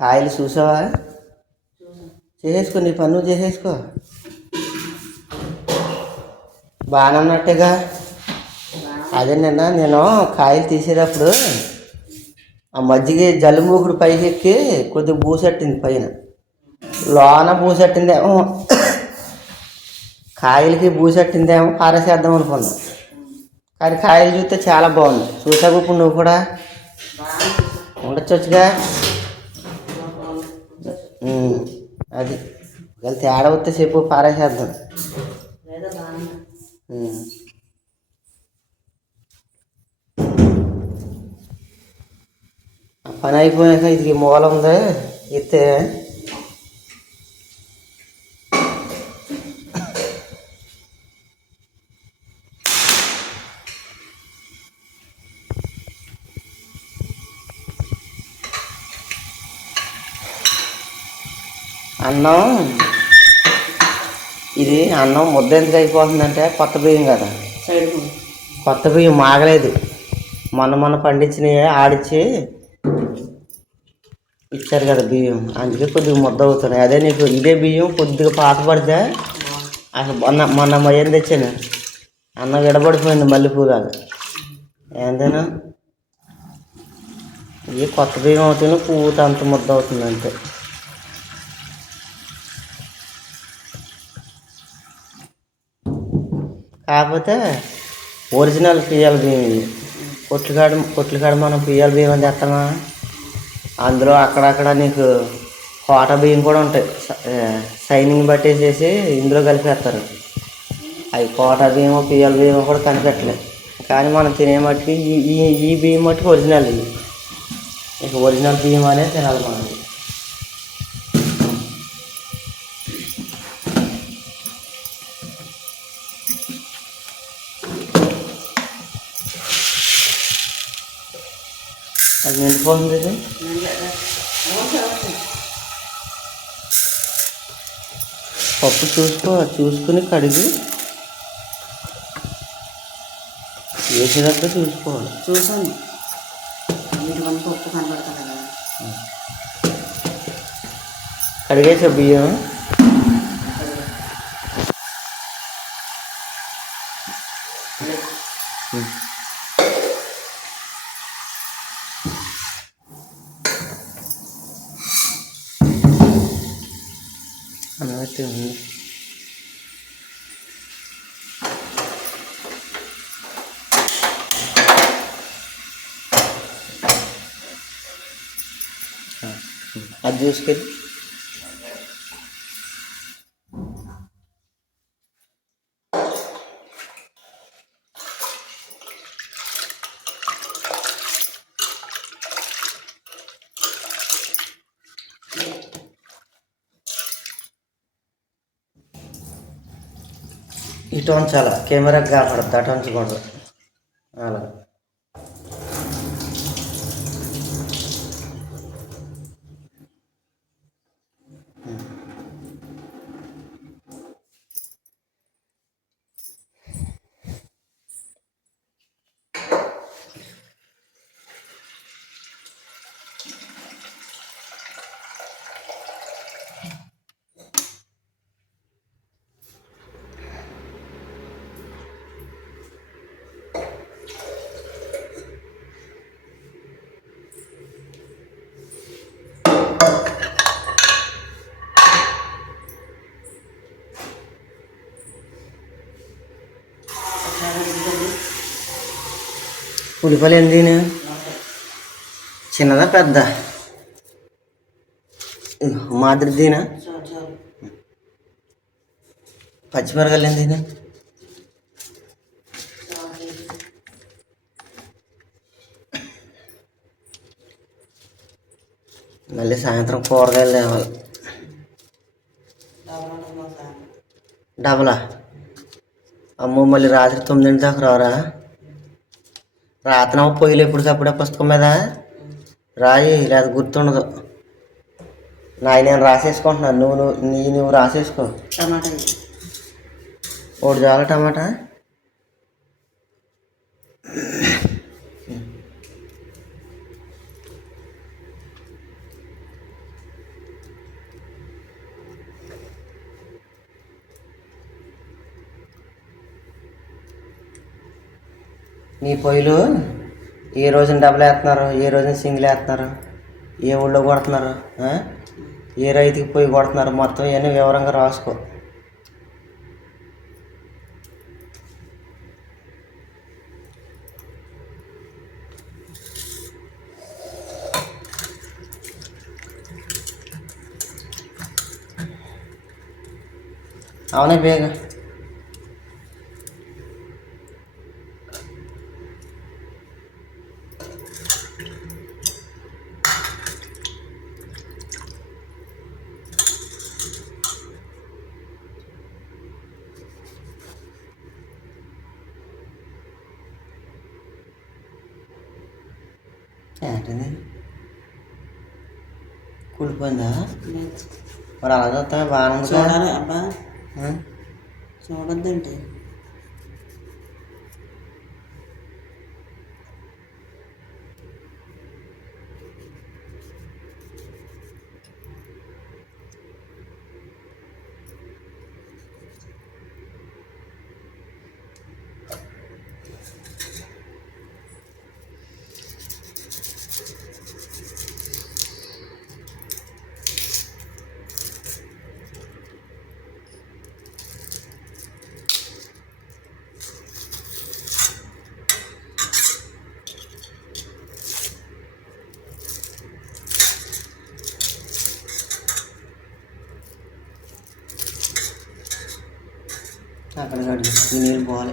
కాయలు చూసావా? చేసేసుకో నీ పన్ను చేసేసుకో. బాగానే ఉన్నట్టుగా. అదే నిన్న నేను కాయలు తీసేటప్పుడు ఆ మజ్జిగ జలుమూకుడు పైకి ఎక్కి కొద్దిగా బూసెట్టింది పైన. లోన బూసెట్టిందేమో. కాయలకి బూసెట్టిందేమో పారేసేద్దాం అనుకున్నాను కానీ కాయలు చూస్తే చాలా బాగుంది. చూసావు ఇప్పుడు నువ్వు కూడా? ఉండొచ్చుగా అది. ఒకవేళ తేడా వస్తే చెప్పు పారేసేద్దాం పని అయిపోయాక ఇది మూల ఉంది? ఎత్తే అన్నం. ఇది అన్నం ముద్ద ఎందుకు అయిపోతుందంటే కొత్త బియ్యం కదా. కొత్త బియ్యం మాగలేదు. మొన్న మొన్న పండించినవి ఆడిచ్చి ఇచ్చారు కదా బియ్యం. అందుకే కొద్దిగా ముద్ద అవుతున్నాయి. అదే నీకు ఇదే బియ్యం కొద్దిగా పాత పడితే అసలు మొన్న మొన్న మయం తెచ్చాను. అన్నం విడబడిపోయింది మల్లెపూలాగా ఏంటైనా ఇది కొత్త బియ్యం అవుతుంది పువ్వుతో అంత ముద్ద అవుతుంది అంతే కాకపోతే ఒరిజినల్ పిఎల్ బియ్యం ఇది కొట్లుగాడ కొట్లుగాడ మనం పిఎల్ బియ్యం అని తెస్తామా అందులో అక్కడక్కడ నీకు కోట బియ్యం కూడా ఉంటాయి. సైనింగ్ పట్టేసేసి ఇందులో కలిపేస్తారు. అవి కోట బియ్యం పిఎల్ బియ్యం కూడా కనిపెట్టలేదు కానీ మనం తినే మట్టుకి ఈ ఈ ఈ బియ్యం మట్టుకు ఒరిజినల్ ఇది ఇక ఒరిజినల్ బియ్యం అనేది తినాలి మనం. అది నిండిపోతుంది ఇది పప్పు చూసుకో చూసుకుని కడిగి వేసేటప్పుడు చూసుకోవాలి. చూసాను. పప్పు కనబడుతుంది కదా. కడిగేసే బియ్యం అన్నట్టు ఉంది అది చూసుకెళ్ళి. ఇటు ఉంచాల? కెమెరాకి కాపాడద్దు అటు ఉంచకూడదు అలా ఉల్లిపాయలు ఏంటి చిన్నదా పెద్ద? మాదిరి దీనా చాలు పచ్చిమిరకాయలు మళ్ళీ సాయంత్రం కూరగాయలు తేవాలి. డబలా? అమ్మో మళ్ళీ రాత్రి తొమ్మిదింటి దాకా రావరా రాత్రి పొయ్యిలు ఎప్పుడు చప్పుడే పుస్తకం మీద? రాయి లేదా గుర్తుండదు. నాయి నేను రాసేసుకుంటున్నాను. నువ్వు నువ్వు నీ నువ్వు రాసేసుకో. టమాటా. ఒకటి చాలు టమాటా. నీ పొయ్యిలు ఏ రోజున డబ్బులు వేస్తున్నారు ఏ రోజున సింగిల్ వేస్తున్నారు ఏ ఊళ్ళో కొడుతున్నారు? ఏ రైతుకి పొయ్యి కొడుతున్నారు? మొత్తం ఇవన్నీ వివరంగా రాసుకో. అవునే బేగా. ఏంటిది కూలిపోయిందా. మరి అలా చూస్తా కదా? చూడాలి అబ్బా ఆ? అక్కడ కడిగి ఈ నీళ్ళు పోవాలి.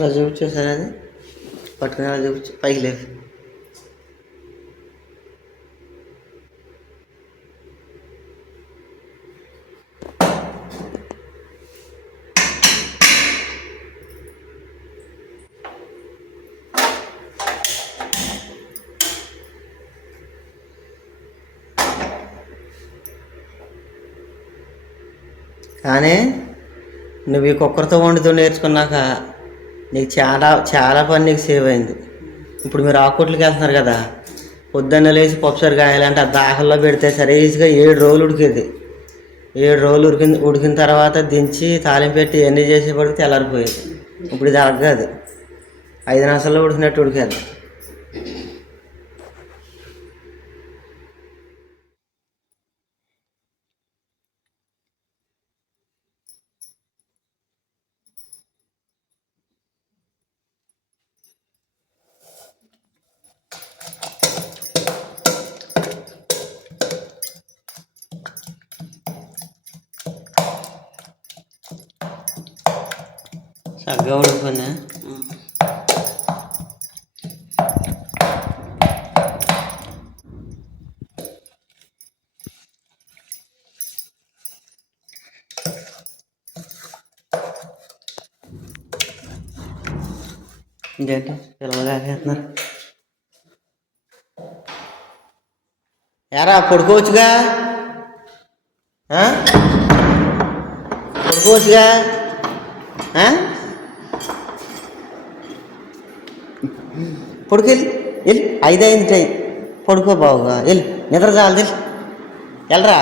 ఇలా చూపించు సార్ అది. పట్టుకుని అలా చూపించు. పైకి లేదు కానీ నువ్వు ఈ కుక్కర్తో వండుతూ నేర్చుకున్నాక నీకు చాలా చాలా పని నీకు సేవ్ అయింది. ఇప్పుడు మీరు ఆకుట్లకి వెళ్తున్నారు కదా పొద్దున్న లేచి పప్పుసారి కాయాలంటే ఆ దాహల్లో పెడితే సరీస్గా ఏడు రోజులు ఉడికేది. ఏడు రోజులు ఉడికిన ఉడికిన తర్వాత దించి తాలింపు పెట్టి ఎన్ని చేసేపటికి తెల్లారిపోయేది. ఇప్పుడు ఇది అరగదు ఐదు నిమిషాల్లో ఉడికినట్టు ఉడికేది. చక్కగా ఉడికిపోయిందా ఇంకేంటి పిల్లలు కాకేస్తున్నారు ఎరా పడుకోవచ్చుగా? ఆ? పడుకోవచ్చుగా ఆ? పడుకెళ్ళి వెళ్ళి ఐదు అయింది టైం. పడుకో బావుగా వెళ్ళి నిద్ర చాలది వెళ్ళరా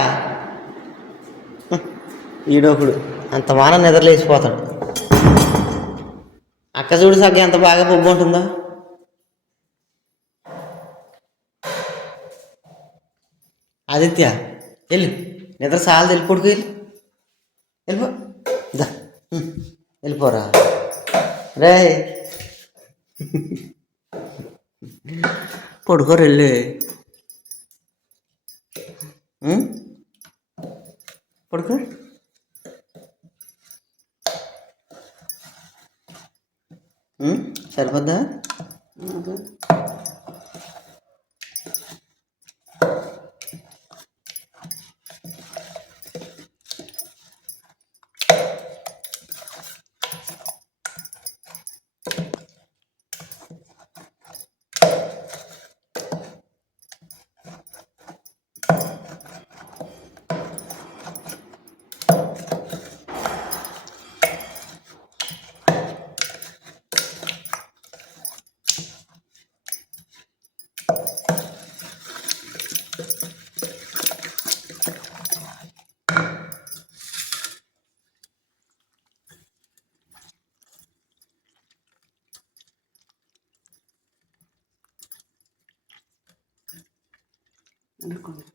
ఈడోకుడు అంత వాన నిద్రలేసిపోతాడు అక్క చూడు సగ్గ ఎంత బాగా పొబ్బు ఉంటుందో. ఆదిత్య వెళ్ళు నిద్ర చాలు వెళ్ళి పడుకు వెళ్ళి వెళ్ళిపో వెళ్ళిపోరా రే పడుకోరు వెళ్ళి పడుకో. సరిపోద్దా? అది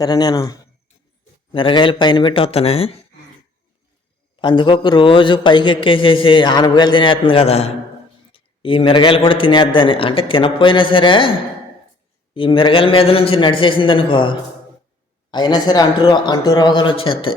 సరే నేను మిరగాయలు పైన పెట్టి వస్తానే. పందికొక్కు రోజు పైకి ఎక్కేసేసి ఆనపకాయలు తినేస్తుంది కదా. ఈ మిరగాయలు కూడా తినేద్దని. అంటే తినకపోయినా సరే ఈ మిరగాయల మీద నుంచి నడిచేసింది అనుకో అయినా సరే అంటు రో- అంటు రోగాలు వచ్చేస్తాయి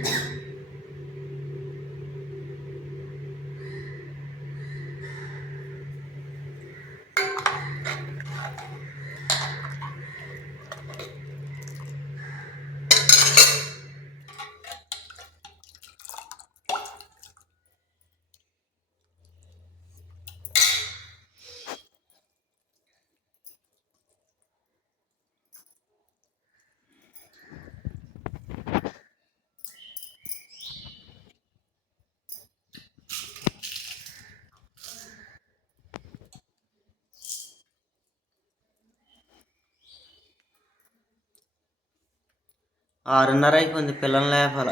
ఆరున్నర అయిపోయింది పిల్లల్ని లేపాల.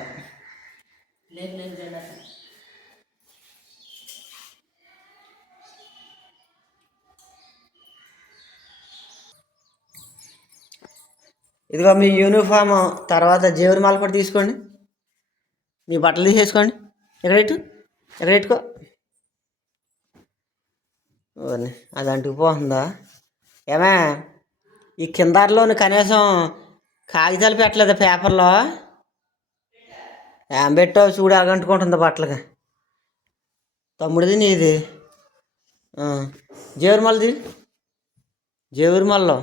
ఇదిగో మీ యూనిఫామ్ తర్వాత జేవరి మాల కూడా తీసుకోండి. మీ బట్టలు తీసేసుకోండి. ఎక్కడ పెట్టు? ఎక్కడ పెట్టుకో? ఓర్ని, అది అంటుకుపోతుందా ఏమే ఈ కిందారిలోని కనీసం కాగితాలు పెట్టలేదా పేపర్లో? ఏం పెట్టావు? చూడు అగంటుకుంటుంది బట్టలుగా తమ్ముడిది నీది. జేవురిమల్లది జేవురిమల్లో.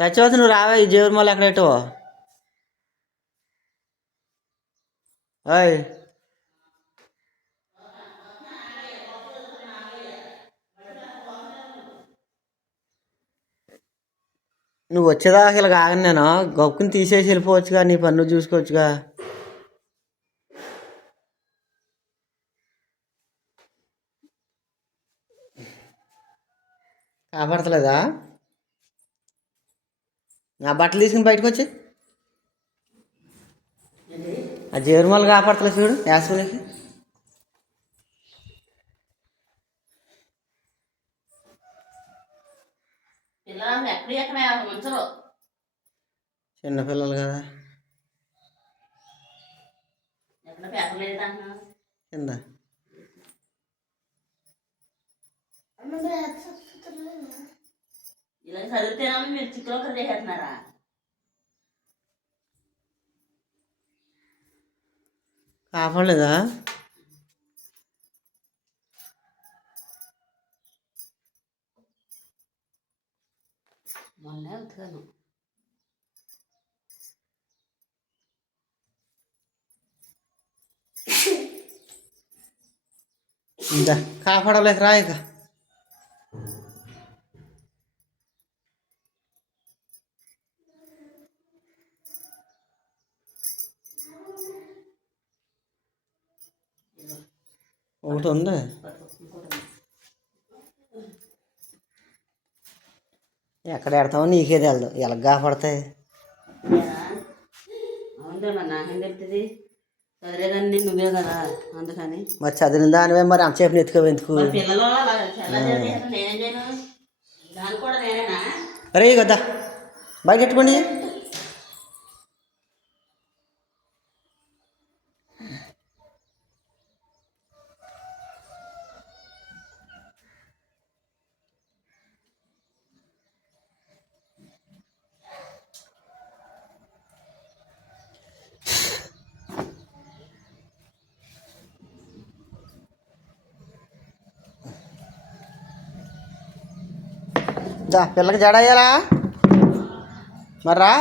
సత్యవతి నువ్వు రావా ఈ జేవురిమల్ల ఎక్కడ పెట్టావు? నువ్వు వచ్చేదాకా ఇలా కాగా నేను. గప్పుని తీసేసి వెళ్ళిపోవచ్చుగా నీ పన్ను చూసుకోవచ్చుగా. కాపాడతలేదా? నా బట్టలు తీసుకుని బయటకు వచ్చి ఆ జీవనమాలు కాపాడతలేదు చూడు వేసుకునేకి పిల్లలు ఎక్కడ ఎక్కడ ఉంచరు. చిన్నపిల్లలు కదా. ఎక్కడ కింద. ఇలా చదివితేనేమో మీరు చిక్కులో చేసేస్తున్నారా? కాపాడలేదా? మొన్నే ఉతికాను ఇంకా కాపాడలేక రా ఇక ఒకటి ఉంది ఎక్కడ ఎడతామో నీకే తెలదు. ఎలా కాపాడతాయి చదివేదాన్ని నువ్వే కదా అందుకని. మరి చదివిన దానివే మరి అంతసేపు ఎత్తుకో ఎందుకు? అరే కదా బయట పెట్టుకోండి దా పిల్లకి జడ అయ్యాలా మర్రా?